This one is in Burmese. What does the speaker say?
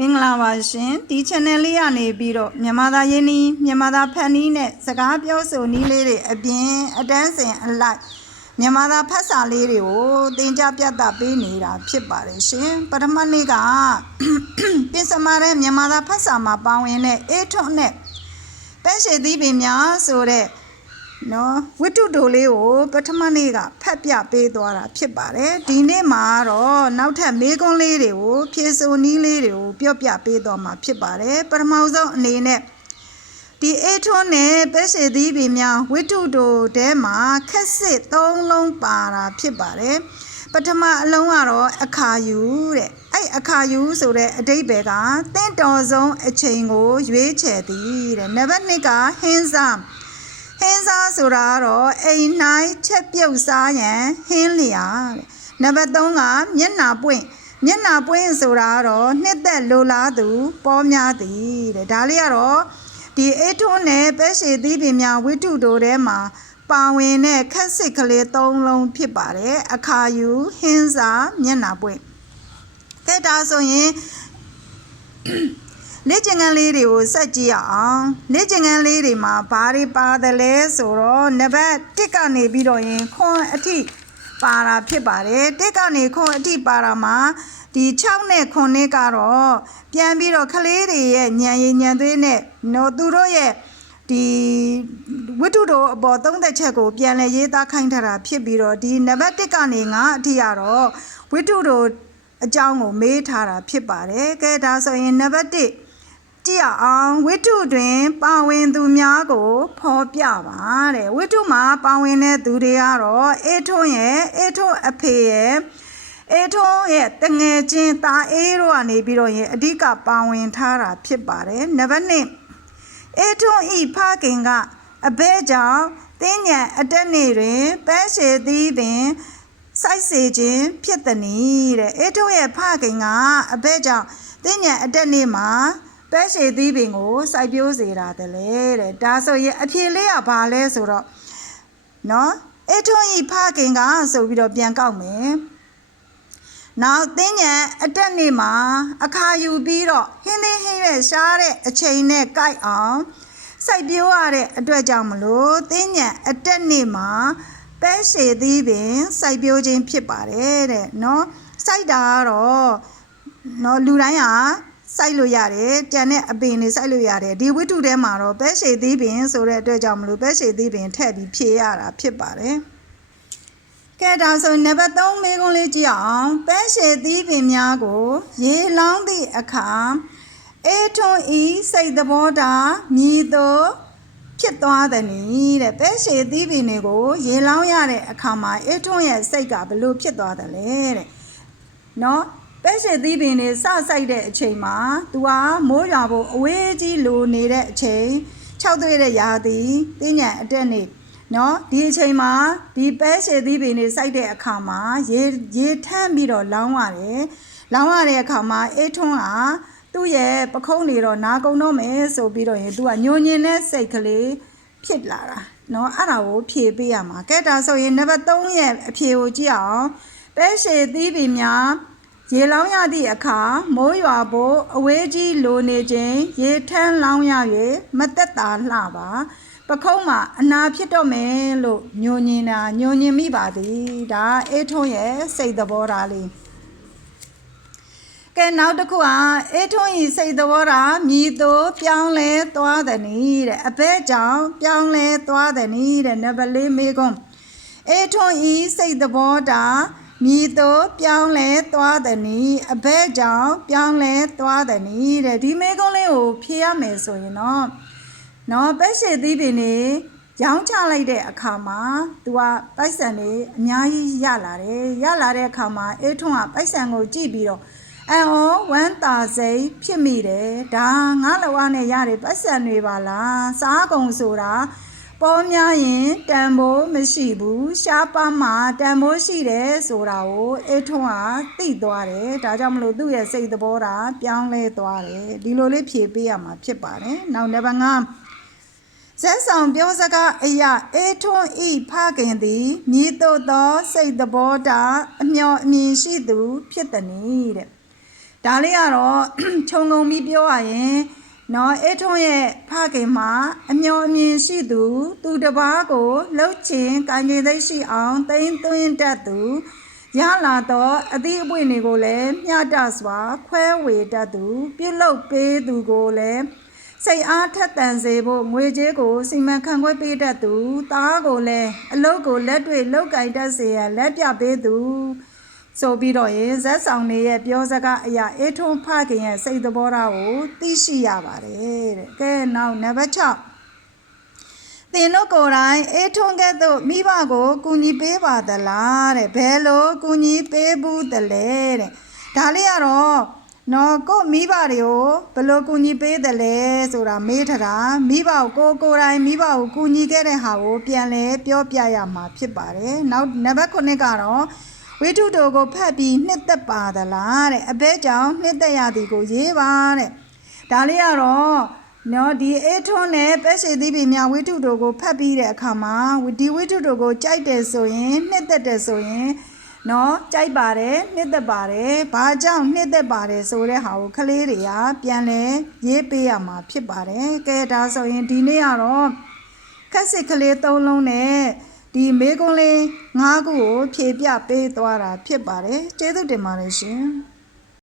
မင်္ဂလာပါရှင်ဒီ channel လေးကနေပြီးတော့မြန်မာသားရင်းနှီးမြန်မာသားဖန်နီးနဲ့စကားပြောဆိုနည်းလေးတွေအပြင်အတန်းစင်အလိုက်မြန်မာသားဖတ်စာလေးတွေကိုသင်ကြားပြသပေးနေတာဖြစ်ပါတယ်ရှင်ပထမနေ့ကပြင်စမာတဲ့မြန်မာသားဖတ်စာမှာပါဝင်တဲ့အေးထွန်းနဲ့ပဲရှိသီးပင်များဆိုတဲ့ နော်ဝတ္ထုတိုလေးကိုပထမနေ့ကဖတ်ပြပေးသွားတာဖြစ်ပါတယ်ဒီနေ့မှာတော့နောက်ထပ်မေးခွန်းလေးတွေကိုဖြေဆိုနည်းလေးတွေကိုပြောပြပေးသွားမှာဖြစ်ပါတယ်ပထမဆုံးအနေနဲ့ဒီအေးထွန်းနဲ့ပဲရှိသီးပင်များဝတ္ထုတိုထဲမှာခက်စစ်၃လုံးပါတာဖြစ်ပါတယ်ပထမအလုံးကတော့အခါယူတဲ့အဲ့အခါယူဆိုတဲ့အတိတ်ပဲကတင့်တော်ဆုံးအချိန်ကိုရွေးချယ်သည်တဲ့နံပါတ်2ကဟင်းစား ဟင်းစားဆိုတာကတော့အိမ်၌ချက်ပြုတ်စားရန်ဟင်းလျာတဲ့နံပါတ်3ကမျက်နာပွင့်မျက်နာပွင့်ဆိုတာကတော့နှစ်သက်လိုလားသူပေါ်များသည်တဲ့ဒါလေးကတော့ဒီအေးထွန်းနဲ့ပဲရှိသီးပင်များဝိတုတို့ထဲမှာပါဝင်တဲ့ခက်စစ်ကလေး၃လုံးဖြစ်ပါတယ်အခါယူဟင်းစားမျက်နာပွင့်ကဲဒါဆိုရင် လေ့ကျင့်ခန်းလေးတွေကိုစက်ကြည့်ရအောင်လေ့ကျင့်ခန်းလေးတွေမှာဘာတွေပါတယ်လဲဆိုတော့နံပါတ်1ကနေပြီးတော့ရင်ခွန်အထိပါတာဖြစ်ပါတယ်1ကနေခွန်အထိပါတာမှာဒီ6နဲ့9နဲ့ကတော့ပြန်ပြီးတော့ကလေးတွေရဲ့ညံရည်ညံသွေးနဲ့နော်သူတို့ရဲ့ဒီဝတ္ထုတို့အပေါ်သုံးသက်ချက်ကိုပြန်လဲရေးသားခိုင်းထားတာဖြစ်ပြီးတော့ဒီနံပါတ်1ကနေ9အထိကတော့ဝတ္ထုတို့အကြောင်းကိုမေးထားတာဖြစ်ပါတယ်ကဲဒါဆိုရင်နံပါတ်1 ကြည့်ရအောင်ဝိတုတွင် ပါဝင်သူများကို ဖော်ပြပါတဲ့ဝိတုမှာပါဝင်တဲ့သူတွေကတော့အေထွန်းရဲ့အေထွန်းအဖေရဲ့အေထွန်းရဲ့တငယ်ချင်းตาအေးတို့ကနေပြီးတော့ရင်အဓိကပါဝင်ထားတာဖြစ်ပါတယ်နံပါတ်1အေထွန်းဤဖခင်ကအဘဲကြောင့်တင်းညံအတက်နေတွင်ပဲရှိသည်ပင်စိုက်စေခြင်းဖြစ်သည်နီတဲ့အေထွန်းရဲ့ဖခင်ကအဘဲကြောင့်တင်းညံအတက်နေမှာ ပဲရှိသည်ပင်ကိုစိုက်ပျိုးစေတာတည်းလေတဲ့ဒါဆိုရင်အဖြေလေးကဘာလဲဆိုတော့နော်အေထွန်းဤဖခင်ကဆိုပြီးတော့ပြန်ကောက်မယ်နောက်သင်ညံအတက်နေမှာအခါယူပြီးတော့ဟင်းသင်းဟင်းရွက်ရှားတဲ့အချိန်နဲ့ကြိုက်အောင်စိုက်ပျိုးရတဲ့အတွက်ကြောင့်မလို့သင်ညံအတက်နေမှာပဲရှည်သီးပင်စိုက်ပျိုးခြင်းဖြစ်ပါတယ်တဲ့နော်စိုက်တာကတော့နော်လူတိုင်းဟာ စိုက်လို့ရတယ်ကြံတဲ့အပင်တွေစိုက်လို့ရတယ်ဒီဝိတုထဲမှာတော့ပဲရှည်သီးပင်ဆိုတဲ့အတွက်ကြောင့်မလို့ပဲရှည်သီးပင်ထည့်ပြီးဖြည့်ရတာဖြစ်ပါတယ်ကဲဒါဆိုနံပါတ်3မေးခွန်းလေးကြည့်အောင်ပဲရှည်သီးပင်များကို ရေလောင်းသည့်အခါအေထွန်းဤစိတ်သဘောတာမြည်သောဖြစ်သွားသည်နီတဲ့ပဲရှည်သီးပင်တွေကိုရေလောင်းရတဲ့အခါမှာအေထွန်းရဲ့စိတ်ကဘလို့ဖြစ်သွားတယ်လဲတဲ့နော် ပဲရှည်သီးပင်တွေစစိုက်တဲ့အချိန်မှာ तू ဟာမိုးရွာဖို့အဝေးကြီးလိုနေတဲ့အချိန်၆သွေးတဲ့ရာသီတင်းညံအတက်နေနော်ဒီအချိန်မှာဒီပဲရှည်သီးပင်တွေစိုက်တဲ့အခါမှာရေရေထမ်းပြီးတော့လောင်းရတယ်လောင်းရတဲ့အခါမှာအေးထွန်းကသူ့ရဲ့ပခုံးနေတော့နာကုံတော့မယ်ဆိုပြီးတော့ရင်သူကညိုညင်တဲ့စိတ်ကလေးဖြစ်လာတာနော်အဲ့ဒါကိုဖြေပေးရမှာကဲဒါဆိုရင်နံပါတ်3ရဲ့အဖြေကိုကြည့်အောင်ပဲရှည်သီးပင်များ ရေလောင်းရသည့်အခါမိုးရွာဖို့အဝေးကြီးလိုနေခြင်းရေထမ်းလောင်းရ၍မသက်တာလှပါပခုံးမှာအနာဖြစ်တော့မယ်လို့ညိုညင်တာညိုညင်မိပါသည်ဒါအေးထွန်းရဲ့စိတ်သဘောထားလေးကဲနောက်တစ်ခုကအေးထွန်းဤစိတ်သဘောထားမြည်သို့ပြောင်းလဲသွားသည်နီတဲ့အဘဲကြောင့်ပြောင်းလဲသွားသည်နီတဲ့နံပါတ်လေးမေးခွန်းအေးထွန်းဤစိတ်သဘောထား မြည်သို့ပြောင်းလဲသွားသည်နီအဘဲကြောင့်ပြောင်းလဲသွားသည်နီတဲ့ဒီမေးခွန်းလေးကိုဖြေရမယ်ဆိုရင်တော့နော်ပဲရှိသီးပင်နေရောင်းချလိုက်တဲ့အခါမှာ तू ကပိုက်ဆံတွေအများကြီးရလာတယ်ရလာတဲ့အခါမှာအေးထွန်းကပိုက်ဆံကိုကြည့်ပြီးတော့အန်ဩဝမ်းတာစိတ်ဖြစ်မိတယ်ဒါငါလဝနဲ့ရတယ်ပိုက်ဆံတွေပါလားစားကုန်ဆိုတာ ပေါ်များရင်တန်ဖိုးမရှိဘူးရှားပါမှတန်ဖိုးရှိတယ်ဆိုတာကိုအေးထွန်းကသိသွားတယ်ဒါကြောင့်မလို့သူ့ရဲ့စိတ်သဘောထားပြောင်းလဲသွားတယ်ဒီလိုလေးဖြေပေးရမှာဖြစ်ပါတယ်နောက်နံပါတ်5ဇက်ဆောင်ပြောစကားအရာအေထွန်းဤဖခင်သည်မြည်တို့သောစိတ်သဘောတာအမျော်အမြင်ရှိသူ ဖြစ်သည်နီတဲ့ဒါလေးကတော့ခြုံငုံပြီးပြောရရင် နော်အေထွန်းရဲ့ဖခင်မှာအမျော်အမြင်ရှိသူ သူတစ်ပါးကိုလှုပ်ချင်ကံကြည်သိရှိအောင်သိမ့်သွင်းတတ်သူရလာတော့အသည့်အပွင့်တွေကိုလည်းမျှတစွာ ခွဲဝေတတ်သူ ပြုလုပ်ပေးသူကိုလည်းစိတ်အားထက်သန်စေဖို့ငွေကြေးကိုစီမံခန့်ခွဲပေးတတ်သူ သားကိုလည်းအလုပ်ကိုလက်တွေ့လုပ်ကင်တတ်စေရန်လက်ပြပေးသူ ဆိုပြီးတော့ရင်ဇက်ဆောင်နေရဲ့ပြောစကားအရာအေထုံးဖခင်ရဲ့စိတ်သဘောထားကိုသိရှိရပါတယ်တဲ့ကဲနောက်နံပါတ်6သင်တို့ကိုယ်တိုင်အေထုံးကဲ့သို့မိဘကိုကူညီပေးပါသလားတဲ့ဘယ်လိုကူညီပေးဘူးတလဲတဲ့ဒါလေးကတော့နော်ကိုယ့်မိဘတွေကိုဘယ်လိုကူညီပေးတယ်လဲဆိုတာမေးထတာမိဘကိုကိုယ်ကိုယ်တိုင်မိဘကိုကူညီခဲ့တဲ့ဟာကိုပြန်လဲပြောပြရမှာဖြစ်ပါတယ်နောက်နံပါတ်9ကတော့ ဝိထုတော်ကိုဖတ်ပြီးနှစ်သက်ပါသလားတဲ့အဘဲကြောင့်နှစ်သက်ရသည်ကိုရေးပါတဲ့ဒါလေးကတော့နော်ဒီအေးထွန်းနဲ့ပဲရှိသီးပင်များဝိထုတော်ကိုဖတ်ပြီးတဲ့အခါမှာဒီဝိထုတော်ကိုကြိုက်တယ်ဆိုရင်နှစ်သက်တယ်ဆိုရင်နော်ကြိုက်ပါတယ်နှစ်သက်ပါတယ်ဘာကြောင့်နှစ်သက်ပါတယ်ဆိုတဲ့ဟာကိုကလေးတွေကပြန်လဲရေးပေးရမှာဖြစ်ပါတယ်ကဲဒါဆိုရင်ဒီနေ့ကတော့ခက်စစ်ကလေး၃လုံးနဲ့ ဒီမေကွန်းလေး၅ခုကိုဖြည့်ပြပေးသွားတာဖြစ်ပါတယ်ကျေးဇူးတင်ပါတယ်ရှင်